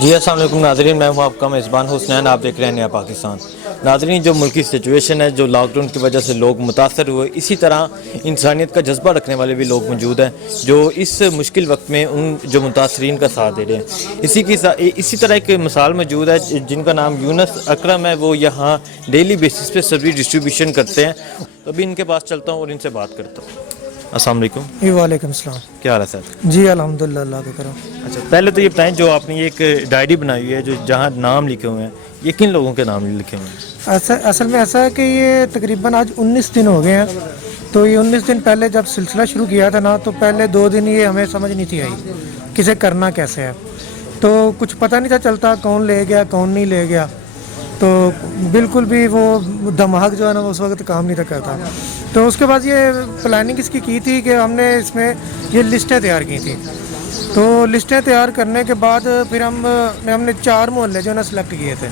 جی السلام علیکم ناظرین، میں ہوں آپ کا میزبان حسنین، آپ دیکھ رہے ہیں نیا پاکستان۔ ناظرین، جو ملکی سچویشن ہے، جو لاک ڈاؤن کی وجہ سے لوگ متاثر ہوئے، اسی طرح انسانیت کا جذبہ رکھنے والے بھی لوگ موجود ہیں جو اس مشکل وقت میں ان جو متاثرین کا ساتھ دے رہے ہیں۔ اسی طرح ایک مثال موجود ہے جن کا نام یونس اکرم ہے، وہ یہاں ڈیلی بیسس پہ سبزی ڈسٹریبیوشن کرتے ہیں۔ تو ابھی ان کے پاس چلتا ہوں اور ان سے بات کرتا ہوں۔ السلام علیکم۔ جی وعلیکم السلام۔ کیا حال ہے سر؟ جی الحمدللہ، اللہ کا کرم۔ اچھا، پہلے تو یہ بتائیں، جو آپ نے یہ ایک ڈائری بنائی ہوئی ہے جو جہاں نام لکھے ہوئے ہیں، یہ کن لوگوں کے نام لکھے ہوئے ہیں؟ اصل میں ایسا ہے کہ یہ تقریباً آج 19 دن ہو گئے ہیں۔ تو یہ 19 دن پہلے جب سلسلہ شروع کیا تھا نا، تو پہلے 2 دن یہ ہمیں سمجھ نہیں تھی آئی کسے کرنا کیسے ہے، تو کچھ پتہ نہیں تھا چلتا کون لے گیا کون نہیں لے گیا، تو بالکل بھی وہ دماغ جو ہے نا اس وقت کام نہیں تھا کرتا۔ تو اس کے بعد یہ پلاننگ اس کی تھی کہ ہم نے اس میں یہ لسٹیں تیار کی تھیں۔ تو لسٹیں تیار کرنے کے بعد پھر ہم نے 4 محلے جو ہے نا سلیکٹ کیے تھے،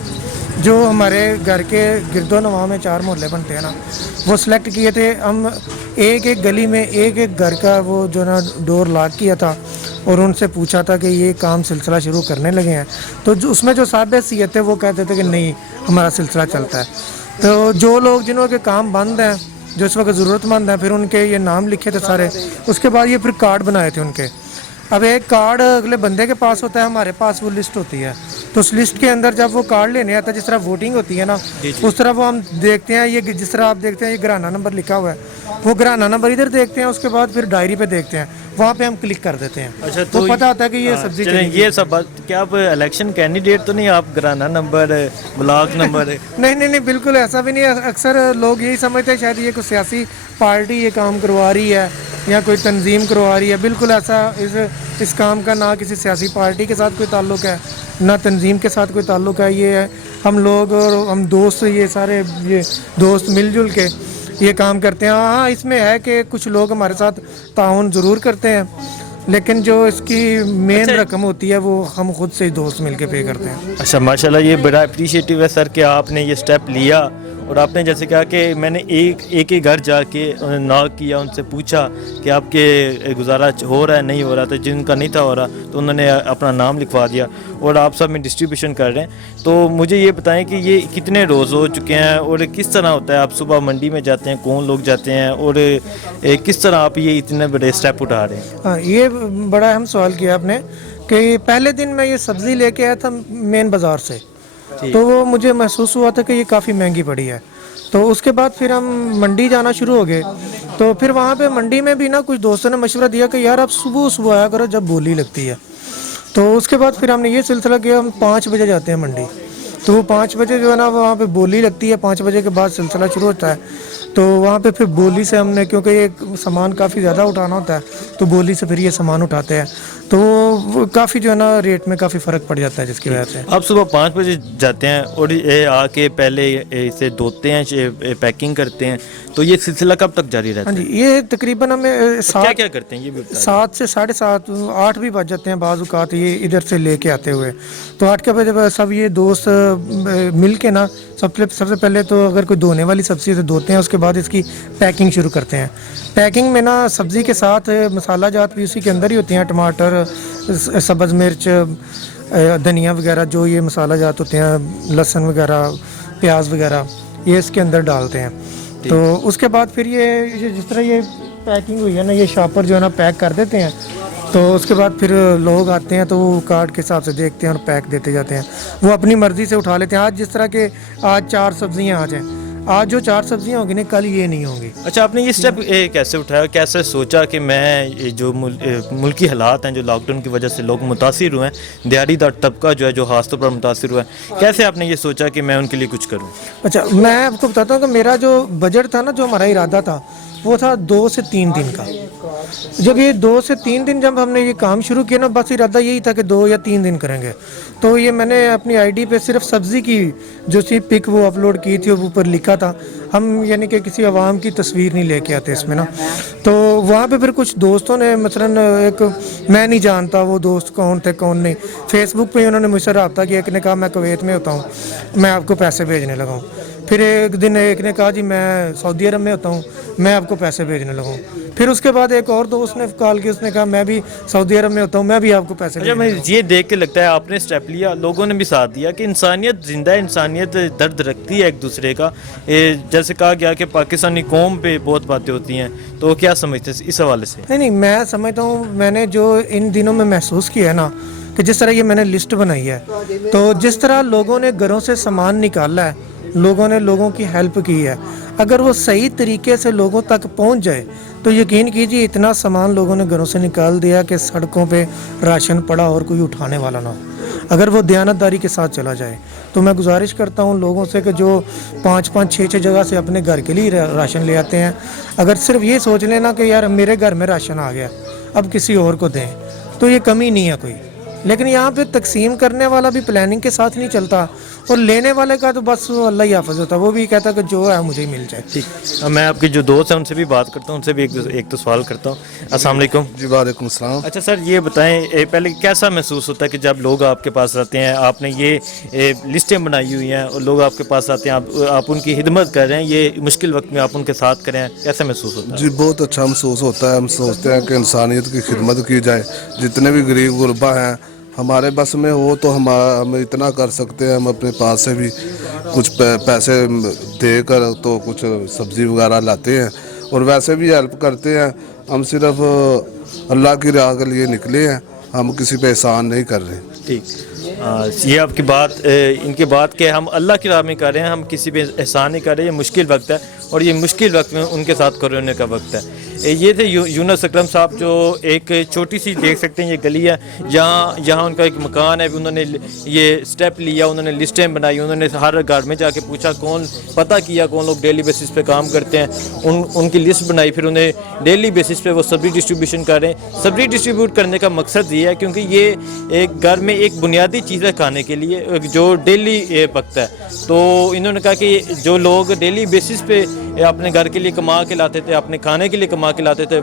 جو ہمارے گھر کے گرد و نواح میں 4 محلے بنتے ہیں نا، وہ سلیکٹ کیے تھے ہم۔ ایک گلی میں ایک گھر کا وہ جو ہے نا ڈور لاک کیا تھا اور ان سے پوچھا تھا کہ یہ کام سلسلہ شروع کرنے لگے ہیں۔ تو اس میں جو صاحب حیثیت تھے وہ کہتے تھے کہ نہیں، ہمارا سلسلہ چلتا ہے۔ تو جو لوگ جنہوں کے کام بند ہیں، جو اس وقت ضرورت مند ہیں، پھر ان کے یہ نام لکھے تھے سارے۔ اس کے بعد یہ پھر کارڈ بنائے تھے ان کے۔ اب ایک کارڈ اگلے بندے کے پاس ہوتا ہے، ہمارے پاس وہ لسٹ ہوتی ہے۔ تو اس لسٹ کے اندر جب وہ کارڈ لینے آتا ہے، جس طرح ووٹنگ ہوتی ہے نا، اس طرح وہ ہم دیکھتے ہیں، یہ جس طرح آپ دیکھتے ہیں یہ گھرانہ نمبر لکھا ہوا ہے، وہ گھرانہ نمبر ادھر دیکھتے ہیں، اس کے بعد پھر ڈائری پہ دیکھتے ہیں، وہاں پہ ہم کلک کر دیتے ہیں۔ اچھا، تو پتہ ہوتا ہے کہ یہ سبزی چلیں یہ سب بات، کیا آپ الیکشن کینڈیڈیٹ تو نہیں؟ آپ گھرانہ نمبر، بلاک نمبر نہیں بالکل ایسا بھی نہیں ہے۔ اکثر لوگ یہی سمجھتے ہیں شاید یہ کوئی سیاسی پارٹی یہ کام کروا رہی ہے یا کوئی تنظیم کروا رہی ہے۔ بالکل ایسا اس کام کا نہ کسی سیاسی پارٹی کے ساتھ کوئی تعلق ہے، نہ تنظیم کے ساتھ کوئی تعلق ہے۔ یہ ہے ہم لوگ اور ہم دوست، یہ سارے یہ دوست مل جل کے یہ کام کرتے ہیں۔ ہاں، اس میں ہے کہ کچھ لوگ ہمارے ساتھ تعاون ضرور کرتے ہیں، لیکن جو اس کی مین رقم ہوتی ہے وہ ہم خود سے دوست مل کے پے کرتے ہیں۔ اچھا، ماشاءاللہ، یہ بڑا اپریشیٹو ہے سر کہ آپ نے یہ سٹیپ لیا، اور آپ نے جیسے کہا کہ میں نے ایک گھر جا کے ناک کیا، ان سے پوچھا کہ آپ کے گزارا ہو رہا ہے نہیں ہو رہا، تو جن کا نہیں تھا ہو رہا تو انہوں نے اپنا نام لکھوا دیا اور آپ سب میں ڈسٹریبیوشن کر رہے ہیں۔ تو مجھے یہ بتائیں کہ یہ کتنے روز ہو چکے ہیں اور کس طرح ہوتا ہے؟ آپ صبح منڈی میں جاتے ہیں، کون لوگ جاتے ہیں، اور کس طرح آپ یہ اتنے بڑے سٹیپ اٹھا رہے ہیں؟ ہاں، یہ بڑا اہم سوال کیا آپ نے کہ پہلے دن میں یہ سبزی لے کے آیا تھا مین بازار سے، تو وہ مجھے محسوس ہوا تھا کہ یہ کافی مہنگی پڑی ہے۔ تو اس کے بعد پھر ہم منڈی جانا شروع ہو گئے۔ تو پھر وہاں پہ منڈی میں بھی نا کچھ دوستوں نے مشورہ دیا کہ یار آپ صبح آیا کرو جب بولی لگتی ہے۔ تو اس کے بعد پھر ہم نے یہ سلسلہ کیا، ہم 5 بجے جاتے ہیں منڈی۔ تو وہ 5 بجے جو ہے نا وہاں پہ بولی لگتی ہے، 5 بجے کے بعد سلسلہ شروع ہوتا ہے۔ تو وہاں پہ پھر بولی سے ہم نے، کیونکہ یہ سامان کافی زیادہ اٹھانا ہوتا ہے، تو بولی سے پھر یہ سامان اٹھاتے ہیں، تو وہ کافی جو ہے نا ریٹ میں کافی فرق پڑ جاتا ہے، جس کی وجہ سے آپ صبح 5 بجے جاتے ہیں اور آ کے پہلے اسے دھوتے ہیں، پیکنگ کرتے ہیں، تو یہ سلسلہ کب تک جاری رہتا ہے؟ ہاں جی، یہ تقریباً ہمیں کیا کرتے ہیں یہ بھی 7 سے 7:30 8 بھی بج جاتے ہیں بعض اوقات یہ ادھر سے لے کے آتے ہوئے۔ تو 8 کے بجے سب یہ دوست مل کے نا سب سے پہلے تو اگر کوئی دھونے والی سبزی ہے تو دھوتے ہیں، اس کے بعد اس کی پیکنگ شروع کرتے ہیں۔ پیکنگ میں نا سبزی کے ساتھ مسالہ جات بھی اسی کے اندر ہی ہوتے ہیں، ٹماٹر، سبز مرچ، دھنیا وغیرہ، جو یہ مسالہ جات ہوتے ہیں، لہسن وغیرہ، پیاز وغیرہ، یہ اس کے اندر ڈالتے ہیں۔ تو اس کے بعد پھر یہ جس طرح یہ پیکنگ ہوئی ہے نا، یہ شاپر جو ہے نا پیک کر دیتے ہیں۔ تو اس کے بعد پھر لوگ آتے ہیں تو وہ کارڈ کے حساب سے دیکھتے ہیں اور پیک دیتے جاتے ہیں، وہ اپنی مرضی سے اٹھا لیتے ہیں۔ آج جس طرح کہ آج 4 سبزیاں آ جائیں، آج جو 4 سبزیاں ہوں گی نا کل یہ نہیں ہوں گی۔ اچھا، آپ نے یہ سٹیپ کیسے اٹھایا، کیسے سوچا کہ میں جو ملکی حالات ہیں، جو لاک ڈاؤن کی وجہ سے لوگ متاثر ہوئے ہیں، دیہڑی طبقہ جو ہے جو خاص طور پر متاثر ہوا ہے، کیسے آپ نے یہ سوچا کہ میں ان کے لیے کچھ کروں؟ اچھا، میں آپ کو بتاتا ہوں کہ میرا جو بجٹ تھا نا، جو ہمارا ارادہ تھا، وہ تھا 2 سے 3 دن کا۔ جب یہ 2 سے 3 دن جب ہم نے یہ کام شروع کیا نا، بس ارادہ یہی تھا کہ 2 یا 3 دن کریں گے۔ تو یہ میں نے اپنی آئی ڈی پہ صرف سبزی کی جو سی پک وہ اپلوڈ کی تھی، وہ اوپر لکھا تھا، ہم یعنی کہ کسی عوام کی تصویر نہیں لے کے آتے اس میں نا۔ تو وہاں پہ پھر کچھ دوستوں نے مثلاً ایک، میں نہیں جانتا وہ دوست کون تھے کون نہیں، فیس بک پہ انہوں نے مجھ سے رابطہ کیا، ایک نے کہا میں کویت میں ہوتا ہوں، میں آپ کو پیسے بھیجنے لگا ہوں۔ پھر ایک دن ایک نے کہا جی میں سعودی عرب میں ہوتا ہوں، میں آپ کو پیسے بھیجنے لگا ہوں۔ پھر اس کے بعد ایک اور دوست نے کال کی, اس نے کہا میں بھی سعودی عرب میں ہوتا ہوں, میں بھی آپ کو پیسے اچھا, میں یہ دیکھ کے لگتا ہے آپ نے اسٹیپ لیا, لوگوں نے بھی ساتھ دیا کہ انسانیت زندہ ہے, انسانیت درد رکھتی ہے ایک دوسرے کا. جیسے کہا گیا کہ پاکستانی قوم پہ بہت باتیں ہوتی ہیں, تو کیا سمجھتے ہیں اس حوالے سے؟ نہیں, میں سمجھتا ہوں, میں نے جو ان دنوں میں محسوس کیا ہے نا, کہ جس طرح یہ میں نے لسٹ بنائی ہے, تو جس طرح لوگوں نے گھروں سے سامان نکالا ہے, لوگوں نے لوگوں کی ہیلپ کی ہے, اگر وہ صحیح طریقے سے لوگوں تک پہنچ جائے تو یقین کیجیے اتنا سامان لوگوں نے گھروں سے نکال دیا کہ سڑکوں پہ راشن پڑا اور کوئی اٹھانے والا نہ ہو. اگر وہ دیانتداری کے ساتھ چلا جائے تو میں گزارش کرتا ہوں لوگوں سے کہ جو 5-5 6 جگہ سے اپنے گھر کے لیے راشن لے آتے ہیں, اگر صرف یہ سوچ لینا کہ یار میرے گھر میں راشن آ گیا اب کسی اور کو دیں, تو یہ کمی نہیں ہے کوئی. لیکن یہاں پہ تقسیم کرنے والا بھی پلاننگ کے ساتھ نہیں چلتا, اور لینے والے کا تو بس اللہ ہی حافظ ہوتا ہے, وہ بھی کہتا ہے کہ جو ہے مجھے ہی مل جائے. ٹھیک, میں آپ کے جو دوست ہیں ان سے بھی بات کرتا ہوں, ان سے بھی ایک تو سوال کرتا ہوں. السلام علیکم. جی وعلیکم السلام. اچھا سر, یہ بتائیں پہلے کیسا محسوس ہوتا ہے کہ جب لوگ آپ کے پاس آتے ہیں, آپ نے یہ لسٹیں بنائی ہوئی ہیں اور لوگ آپ کے پاس آتے ہیں, آپ ان کی خدمت کر رہے ہیں, یہ مشکل وقت میں آپ ان کے ساتھ کریں, کیسا محسوس ہوتا ہے؟ جی بہت اچھا محسوس ہوتا ہے. ہم سوچتے ہیں کہ انسانیت کی خدمت کی جائے, جتنے بھی غریب غربا ہیں ہمارے بس میں ہو تو ہم اتنا کر سکتے ہیں, ہم اپنے پاس سے بھی کچھ پیسے دے کر تو کچھ سبزی وغیرہ لاتے ہیں, اور ویسے بھی ہیلپ کرتے ہیں. ہم صرف اللہ کی راہ کے لیے نکلے ہیں, ہم کسی پہ احسان نہیں کر رہے. ٹھیک, یہ آپ کی بات, ان کی بات کہ ہم اللہ کی راہ میں کر رہے ہیں, ہم کسی پہ احسان نہیں کر رہے. یہ مشکل وقت ہے اور یہ مشکل وقت میں ان کے ساتھ کرونے کا وقت ہے. یہ تھے یونس اکرم صاحب, جو ایک چھوٹی سی دیکھ سکتے ہیں یہ گلی ہے, یہاں ان کا ایک مکان ہے. انہوں نے یہ سٹیپ لیا, انہوں نے لسٹیں بنائی, انہوں نے ہر گھر میں جا کے پوچھا, پتہ کیا کون لوگ ڈیلی بیسس پہ کام کرتے ہیں, ان کی لسٹ بنائی, پھر انہیں ڈیلی بیسس پہ وہ سبزی ڈسٹریبیوشن کر رہے ہیں. سبزی ڈسٹریبیوٹ کرنے کا مقصد یہ ہے کیونکہ یہ ایک گھر میں ایک بنیادی چیز ہے کھانے کے لیے جو ڈیلی پکتا ہے. تو انہوں نے کہا کہ جو لوگ ڈیلی بیسس پہ اپنے گھر کے لیے کما کے لاتے تھے, اپنے کھانے کے لیے کما کے لاتے تھے,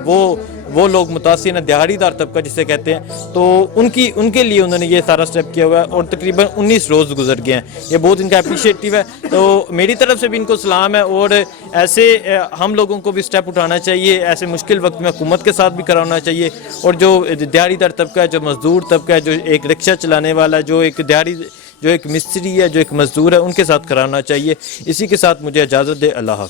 وہ لوگ متاثر ہیں, دیہڑی دار طبقہ جسے کہتے ہیں. تو ان کے لیے انہوں نے یہ سارا سٹیپ کیا ہوا ہے, اور تقریباً 19 روز گزر گئے ہیں. یہ بہت ان کا اپریشیٹیو ہے. تو میری طرف سے بھی ان کو سلام ہے, اور ایسے ہم لوگوں کو بھی سٹیپ اٹھانا چاہیے, ایسے مشکل وقت میں حکومت کے ساتھ بھی کرانا چاہیے. اور جو دیہڑی دار طبقہ ہے, جو مزدور طبقہ ہے, جو ایک رکشہ چلانے والا ہے, جو ایک مستری ہے, جو ایک مزدور ہے, ان کے ساتھ کرانا چاہیے. اسی کے ساتھ مجھے اجازت دے, اللہ حافظ.